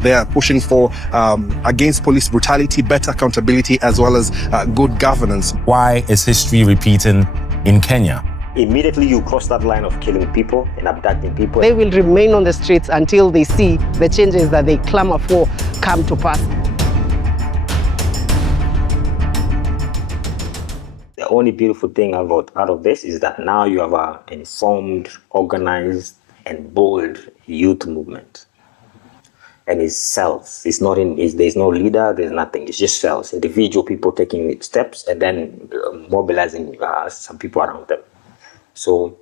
They are pushing for against police brutality, better accountability, as well as good governance. Why is history repeating in Kenya? Immediately you cross that line of killing people and abducting people. They will remain on the streets until they see the changes that they clamor for come to pass. The only beautiful thing out of this is that now you have an informed, organized, and bold youth movement. And it's cells. It's not there's no leader, there's nothing. It's just cells, individual people taking steps and then mobilizing some people around them. So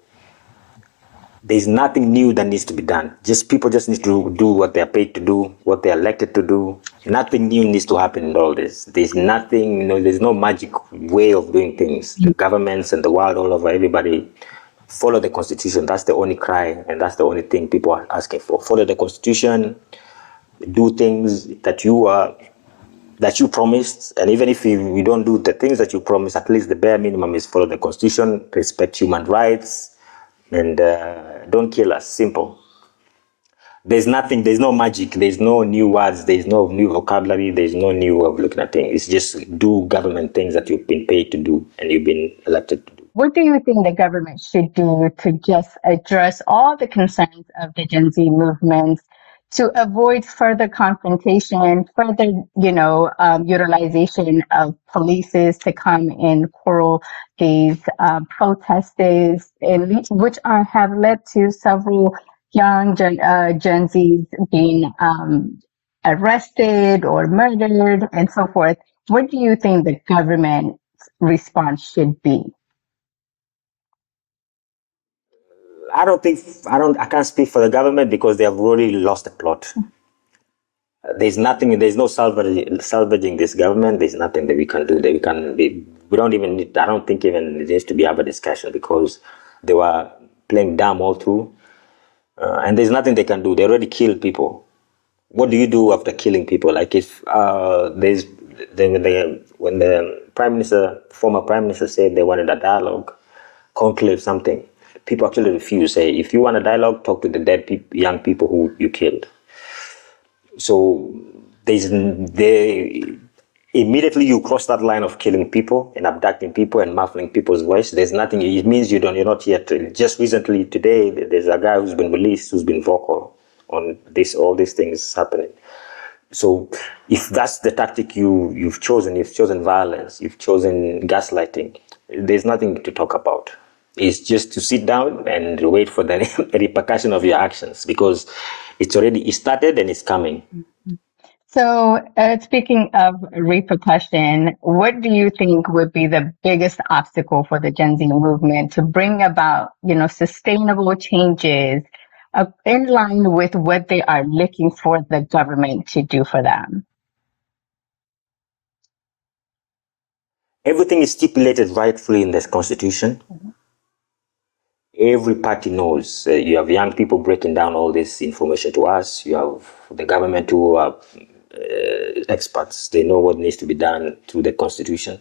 there's nothing new that needs to be done. People just need to do what they're paid to do, what they're elected to do. Nothing new needs to happen in all this. There's nothing, there's no magic way of doing things. The governments and the world all over, everybody follow the Constitution. That's the only cry, and that's the only thing people are asking for. Follow the Constitution, do things that you promised, and even if you don't do the things that you promised, at least the bare minimum is follow the Constitution, respect human rights, and don't kill us. Simple. There's no magic, there's no new words, there's no new vocabulary, there's no new way of looking at things. It's just do government things that you've been paid to do and you've been elected to do. What do you think the government should do to just address all the concerns of the Gen Z movements, to avoid further confrontation, further, utilization of police to come and quarrel these protests, which have led to several young Gen Zs being arrested or murdered and so forth? What do you think the government's response should be? I can't speak for the government because they have already lost the plot. There's no salvaging this government. There's nothing that we can do. I don't think even it needs to be have a discussion because they were playing dumb all through. And there's nothing they can do. They already killed people. What do you do after killing people? Like if when the former prime minister said they wanted a dialogue, conclave, something, people actually refuse. Say, if you want a dialogue, talk to the dead young people who you killed. So immediately you cross that line of killing people and abducting people and muffling people's voice. There's nothing. It means you're not yet. Just recently today, there's a guy who's been released who's been vocal on all these things happening. So if that's the tactic you've chosen violence, you've chosen gaslighting, there's nothing to talk about. It's just to sit down and wait for the repercussion of your actions because it started and it's coming. So speaking of repercussion, what do you think would be the biggest obstacle for the Gen Z movement to bring about, sustainable changes in line with what they are looking for the government to do for them? Everything is stipulated rightfully in this Constitution. Mm-hmm. Every party knows. You have young people breaking down all this information to us. You have the government who are experts. They know what needs to be done through the Constitution.